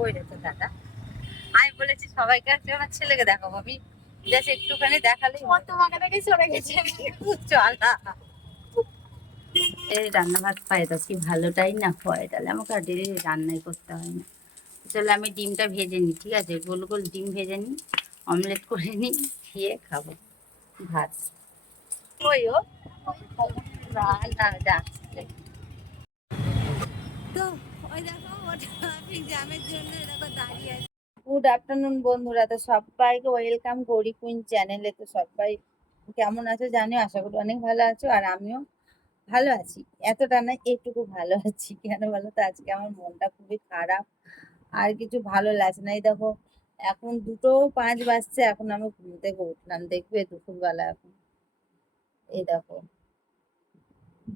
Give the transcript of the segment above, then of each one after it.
ওই রে দাদা। আমি বলেছি সবাইকে আজকে আমার ছেলেকে দেখাবো আমি জাস্ট একটুখানি দেখালেই ও তোমাকে দেখে সরে গেছে চল। এই রান্না ভাত তো কি ভালোটাই না হয় তাহলে আমাকে আর ডেলি রান্নাই করতে হয় না। চলো, আমি ডিমটা ভেজে নিই, ঠিক আছে? গোল গোল ডিম ভেজে নিই, অমলেট করে নিই, খেয়ে খাব। ভাত। ওই ও। না না যাচ্ছে তো গুড আফটারনুন বন্ধুরা। তো সবাইকে ওয়েলকাম গৌরী কুইন চ্যানেলে তো সবাই কেমন আছো জানি আশা করি অনেক ভালো আছো। আর আমিও ভালো আছি। এতটা না একটুকু ভালো আছি। কেন বলো তো? আজকে আমার মনটা খুবই খারাপ। আর কিছু ভালো লাগছে না। এই দেখো, এখন দুটো পাঁচ বাজছে। এখন আমি ঘুম থেকে উঠলাম। দেখবে দুপুরবেলা এখন। এই দেখো,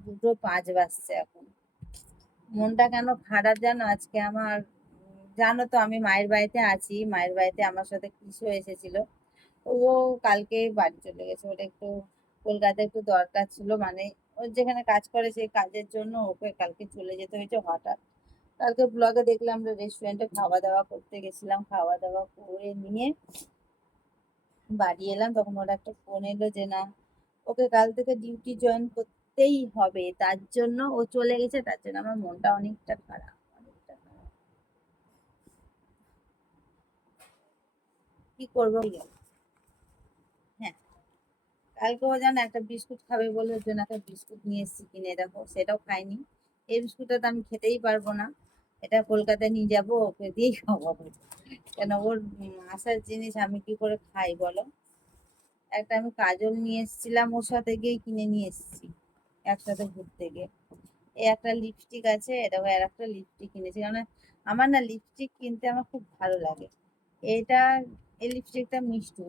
দুটো পাঁচ বাজছে এখন। মনটা কেন খারাপ জানো? আজকে আমার, জানো তো আমি মায়ের বাড়িতে আছি। মায়ের বাড়িতে আমার সাথে কিশো এসেছিল। ও কালকে বাড়ি চলে গেছে। ওটা একটু কলকাতায় একটু দরকার ছিল। মানে ও যেখানে কাজ করে সেই কাজের জন্য ওকে কালকে চলে যেতে হয়েছে হঠাৎ। কালকে ব্লগে দেখলাম আমরা রেস্টুরেন্টে খাওয়া দাওয়া করতে গেছিলাম। খাওয়া দাওয়া করে নিয়ে বাড়ি এলাম। তখন ওর একটা ফোন এলো যে না, ওকে কাল থেকে ডিউটি জয়েন করতেই হবে। তার জন্য ও চলে গেছে, তার জন্য আমার মনটা অনেকটা খারাপ অনেকটা খারাপ। কি করব? হ্যাঁ। কালকে ও জানো একটা বিস্কুট খাবে বলে ওর জন্য একটা বিস্কুট নিয়ে এসেছি কিনে। দেখো, সেটাও খাইনি। এই বিস্কুটটা তো আমি খেতেই পারব না। এটা কলকাতায় নিয়ে যাব, ওকে দিয়েই খাওয়াবো। কেন? ওর আসার জিনিস আমি কি করে খাই বলো? একটা আমি কাজল নিয়ে এসেছিলাম ওর সাথে গিয়ে কিনে নিয়ে এসেছি। একসাথে ঘুরতে গিয়ে। এই একটা লিপস্টিক আছে এটাও আর একটা লিপস্টিক কিনেছি। কারণ আমার না লিপস্টিক কিনতে আমার খুব ভালো লাগে। এটা, এই লিপস্টিকটা মিষ্টু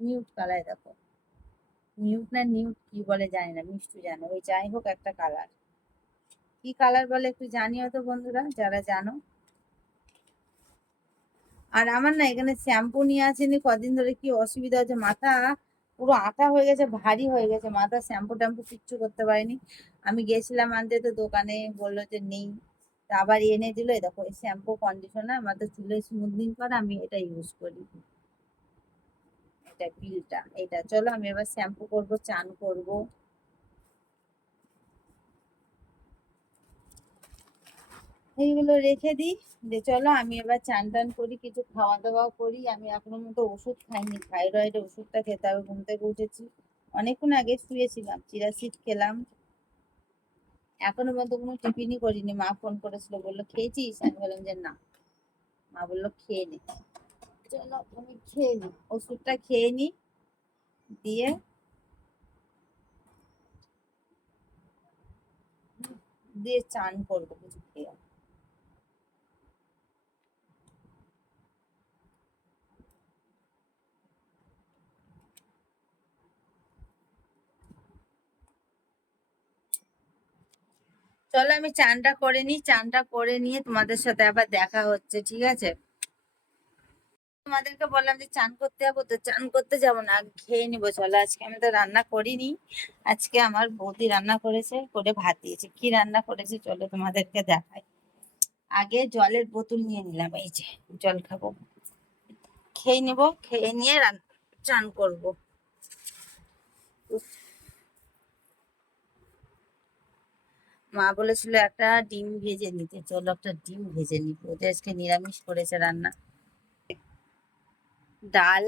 নিউট কালার দেখো। নিউট না নিউট কি বলে জানি না, মিষ্টু জানো। ওই যাই হোক একটা কালার কি কালার বলে একটু জানিও তো বন্ধুরা, যারা জানো। আর আমার না এখানে শ্যাম্পু নিয়ে আসেনি, কদিন ধরে কি অসুবিধা হচ্ছে, মাথা পুরো আঠা হয়ে গেছে, ভারী হয়ে গেছে। মাথা শ্যাম্পু ট্যাম্পু কিচ্ছু করতে পারিনি। আমি গেছিলাম আনতে, তো দোকানে বলল যে নেই। আবার এনে দিল। দেখো, এই শ্যাম্পু কন্ডিশনার আমাদের চুলে স্মুথনিং করে আমি এটা ইউজ করি। এটা পিলটা এটা চলো আমি এবার শ্যাম্পু করব, চান করব। এইগুলো রেখে দিই। যে চলো আমি এবার চান টান করি, কিছু খাওয়া দাওয়া করি। আমি এখনও মতো ওষুধ খাইনি থাইরয়েডের ওষুধটা খেতে হবে ঘুম থেকে উঠেছি অনেকক্ষণ আগে শুয়েছিলাম চিরাসিড খেলাম। এখনও মতো কোনো টিফিনই করিনি, মা ফোন করেছিল, বলল, খেয়েছিস? আমি বললাম যে, না। মা বলল, খেয়ে নে। চলো আমি খেয়ে নি, ওষুধটা খেয়ে নি। দিয়ে দিয়ে চান করব কিছু খেয়ে চলো আমি চানটা করে নিই, চানটা করে নিয়ে তোমাদের সাথে আবার দেখা হচ্ছে, ঠিক আছে? তোমাদেরকে বললাম যে চান করতে যাব তো চান করতে যাব না, খেয়ে নিবো, চলো আজকে আমি তো রান্না করিনি। আজকে আমার বৌদি রান্না করেছে, করে ভাত দিয়েছে। কি রান্না করেছে চলো তোমাদেরকে দেখাই। আগে জলের বোতল নিয়ে নিলাম, এই যে জল খাব। খেয়ে নিবো, খেয়ে নিয়ে চান করব। মা বলেছিল একটা ডিম ভেজে নিতে, চলো একটা ডিম ভেজে নিবো। ওদের আজকে নিরামিষ করেছে রান্না। ডাল,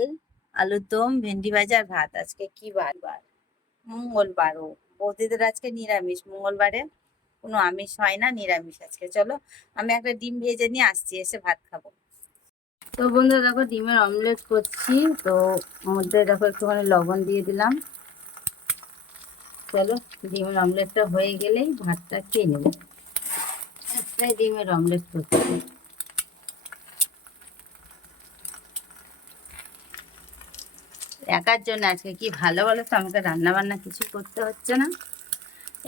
আলুর দম, ভেন্ডি ভাজা আর ভাত। আজকে কি বার বার? মঙ্গলবার ও। বৌদিদের আজকে নিরামিষ। মঙ্গলবারে কোনো আমিষ হয় না, নিরামিষ আজকে। চলো, আমি একটা ডিম ভেজে নিয়ে আসছি, এসে ভাত খাব। তো বন্ধুরা দেখো, ডিমের অমলেট করছি। তো মধ্যে দেখো একটুখানি লবণ দিয়ে দিলাম। চলো, ডিমের অমলেটটা হয়ে গেলেই ভাতটা খেয়ে নেব। একটাই ডিমের অমলেট করছি। একার জন্য আজকে কি ভালো বলো তো? আমাকে রান্না বান্না কিছু করতে হচ্ছে না।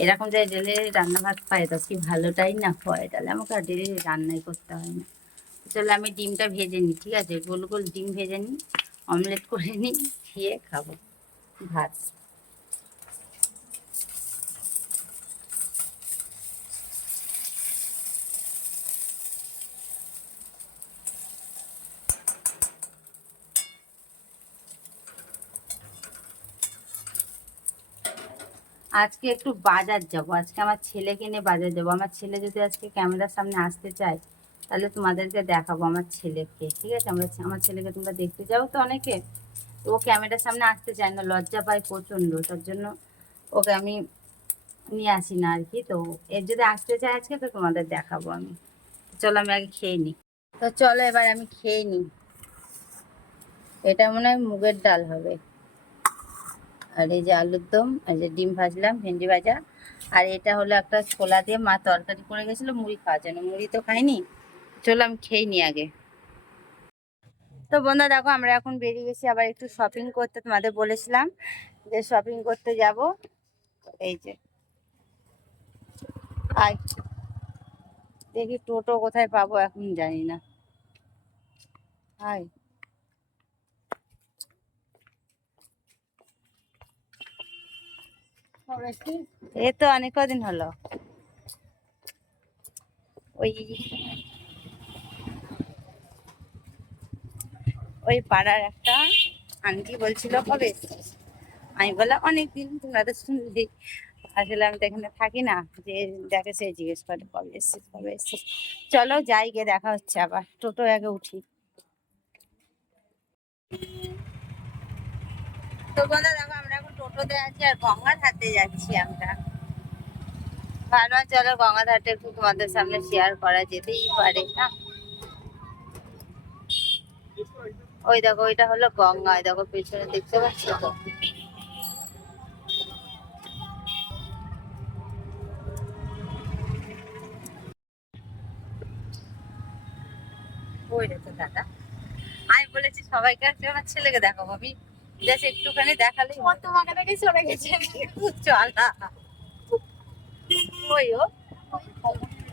এরকম যে ডেলি রান্না ভাত পাই, তো কি ভালোটাই না হয়? তাহলে আমাকে আর ডেলি রান্নাই করতে হয় না। চলো, আমি ডিমটা ভেজে নিই, ঠিক আছে? গোল গোল ডিম ভেজে নিই, অমলেট করে নিই, খেয়ে খাব। ভাত। আজকে একটু বাজার যাব। আজকে আমার ছেলেকে নিয়ে বাজার যাব। আমার ছেলে যদি আজকে ক্যামেরার সামনে আসতে চায়, তাহলে তোমাদেরকে দেখাবো আমার ছেলেকে, ঠিক আছে? আমরা আমার ছেলেকে তোমরা দেখতে যাও তো অনেকে। তো ও ক্যামেরার সামনে আসতে চায় না, লজ্জা পায় প্রচণ্ড। তার জন্য ওকে আমি নিয়ে আসি না আর কি। তো এর যদি আসতে চায় আজকে, তো তোমাদের দেখাবো আমি। চলো আমি আগে খেয়ে নিই তো চলো এবার আমি খেয়ে নিই এটা মনে হয় মুগের ডাল হবে। আর এই যে আলুর দম আর যে ডিম ভাজলাম, ভেন্ডি ভাজা। আর এটা হলো একটা ছোলা দিয়ে মা তরকারি করে গেছিল, মুড়ি খাওয়ার জন্য। মুড়ি তো খাইনি, চলো আমি খেয়ে নিই আগে। তো বন্ধু দেখো, আমরা এখন বেরিয়ে গেছি, আবার একটু শপিং করতে তোমাদের বলেছিলাম যে শপিং করতে যাব। এই যে। আয় দেখি টোটো কোথায় পাবো, এখন জানি না। হাই। এ তো অনেক কদিন হলো। ওই ওই পাড়ার একটা আন্টি বলছিল, কবে আমি বললাম, অনেকদিন তোমরা তো শুনলি। আসলে আমি তো এখানে থাকি না। যে দেখে সে জিজ্ঞেস করে, কবে এসছিস কবে এসছিস? চলো যাই গিয়ে দেখা হচ্ছে আবার। টোটো আগে উঠি। তো এখন টোটোতে আছি আর গঙ্গার হাতে যাচ্ছি আমরা। ভালো চলো গঙ্গার হাটে একটু তোমাদের সামনে শেয়ার করা যেতেই পারে, না? ওই দেখো, ওইটা হলো গঙ্গা, ওই দেখো, পেছনে দেখতে পাচ্ছ ওই দাদা। আমি বলেছি সবাইকে আমার ছেলেকে দেখাবো, আমি জাস্ট একটুখানি দেখালেই হলো। তোমাকে দেখে চলে গেছে। চল। না ওই ও।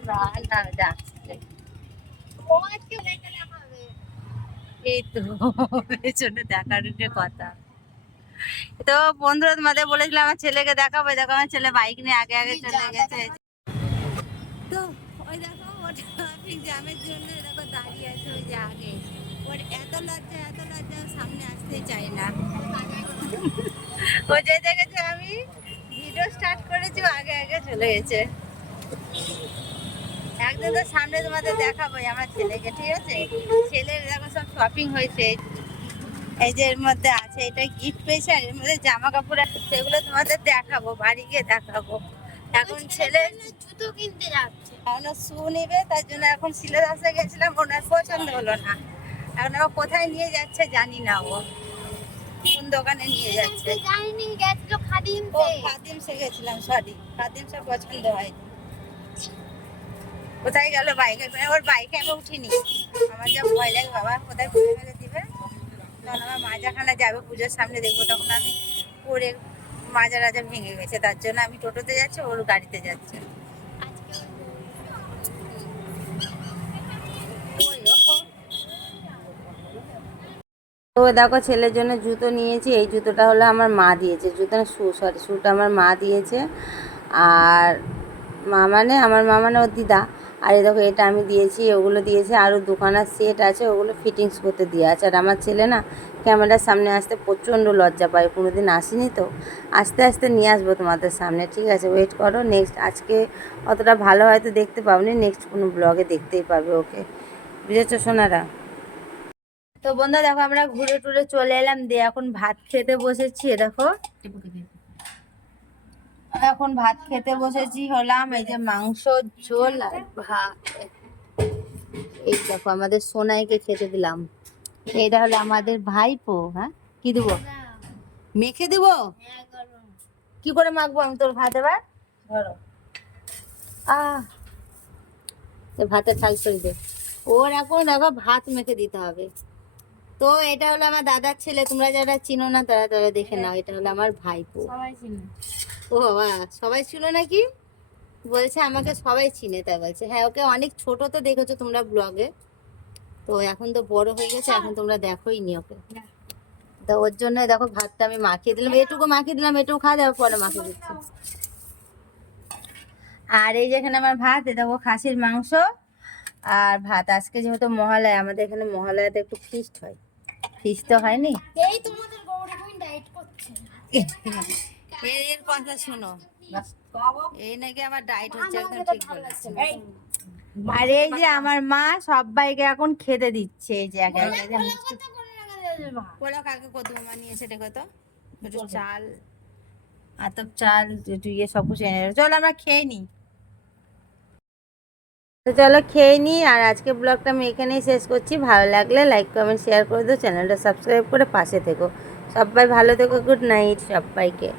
না না যাচ্ছে ও আজকে দেখে দেখাবে এই তো পেছনে দেখার কথা। তো বন্ধুরা তোমাদের বলেছিলাম আমার ছেলেকে দেখাবো দেখো আমার ছেলে বাইক নিয়ে আগে আগে চলে গেছে। তো ওই দেখো ওটা ট্রাফিক জ্যামের জন্য দেখো দাঁড়িয়ে আছে ওই যে আগে। ওর এত লজ্জা এত লজ্জা সামনে আসতে চায় না। ও যে দেখেছে আমি ভিডিও স্টার্ট করেছি আগে আগে চলে গেছে। একদিন তো সামনে তোমাদের দেখাবো আমার ছেলেকে ঠিক আছে? ছেলের দেখো সব শপিং হয়েছে। এই যে এর মধ্যে আছে এটা গিফট পেয়েছে আর এর মধ্যে জামা কাপড় আছে সেগুলো তোমাদের দেখাবো বাড়ি গিয়ে দেখাবো। এখন ছেলে জুতো কিনতে যাচ্ছে। এখন শু নেবে তার জন্য এখন সিলের আসে গেছিলাম ওনার পছন্দ হলো না। এখন ও কোথায় নিয়ে যাচ্ছে জানি না ও। কোন দোকানে নিয়ে যাচ্ছে? জানিনি গেছিল খাদিম ও খাদিম সে গেছিলাম, সরি। খাদিম সে পছন্দ হয়নি। কোথায় গেল বাইকে? করে ওর বাইকে আমি উঠিনি। আমার যা ভয় লাগে, বাবা, কোথায় ঘুরে মেরে দিবে? তখন আমার মাজাখানা যাবে, পুজোর সামনে দেখব, তখন আমি পরে মাজা রাজা ভেঙে গেছে। তার জন্য আমি টোটোতে যাচ্ছি, ওর গাড়িতে যাচ্ছে ওই ও। তো দেখো, ছেলের জন্য জুতো নিয়েছি। এই জুতোটা হলো আমার মা দিয়েছে। জুতো না শু সরি শুটা আমার মা দিয়েছে। আর মা মানে আমার মা মানে ওর দিদা। আর এই দেখো, এটা আমি দিয়েছি, ওগুলো দিয়েছে। আরও দোকানের সেট আছে, ওগুলো ফিটিংস করতে দিয়ে আছে। আর আমার ছেলে না ক্যামেরার সামনে আসতে প্রচণ্ড লজ্জা পায়। কোনোদিন আসিনি তো? আস্তে আস্তে নিয়ে আসব তোমাদের সামনে, ঠিক আছে? ওয়েট করো নেক্সট আজকে অতটা ভালো হয়তো দেখতে পাবনি নেক্সট কোনো ব্লগে দেখতেই পাবে ওকে। বুঝেছ সোনারা? তো বন্ধু, দেখো আমরা ঘুরে টুরে চলে এলাম, দিয়ে এখন ভাত খেতে বসেছি দেখো। এখন ভাত খেতে বসেছি, হলাম এই যে মাংস, ঝোল ভাত। এই দেখো, আমাদের সোনাইকে খেতে দিলাম। এটা হলো আমাদের ভাইপো হ্যাঁ? কি দেবো? মেখে দেবো? কি করে মাখবো আমি তোর ভাত এবার? ধরো। আহ, এ ভাতের থাল দে ওর এখন দেখো, ভাত মেখে দিতে হবে। তো এটা হলো আমার দাদার ছেলে তোমরা যারা চিনো না তারা তারা দেখে নাও এটা হলো আমার ভাইপো। সবাই চিনি। ও বাবা সবাই ছিল নাকি? বলছে আমাকে সবাই চিনে তাই বলছে হ্যাঁ ওকে অনেক ছোট তো দেখেছ তোমরা ব্লগে। তো এখন তো বড় হয়ে গেছে এখন তোমরা দেখোই নি ওকে। তো ওর জন্য দেখো ভাতটা আমি মাখিয়ে দিলাম এটুকু মাখিয়ে দিলাম এটুকু খাওয়া যাবে পরে মাখিয়ে দিচ্ছি। আর এই যেখানে আমার ভাত এ দেখো খাসির মাংস। আর ভাত আজকে যেহেতু মহালয়া আমাদের এখানে মহালয়াতে একটু ফিস্ট হয়। ফিস্ট তো হয়নি? এই তোমাদের গৌরী কুইন ডায়েট করছে এর কথা শুনো। এই নাকি আমার ডায়েট হচ্ছে একদম ঠিক বলেছে। আর এই যে আমার মা সবাইকে এখন খেতে দিচ্ছে এই যে একে যে কালকে কত মামা নিয়েছে দেখো তো। একটু চাল। আতপ চাল একটু ইয়ে সব কিছু এনে। চলো আমরা খেয়ে নিই। তো চলো খেয়ে নিই আর আজকে ব্লগটা আমি এখানেই শেষ করছি। ভালো লাগলে লাইক কমেন্ট শেয়ার করে দিও চ্যানেলটা সাবস্ক্রাইব করে পাশে থেকো। সবাই ভালো থেকো গুড নাইট সবাইকে।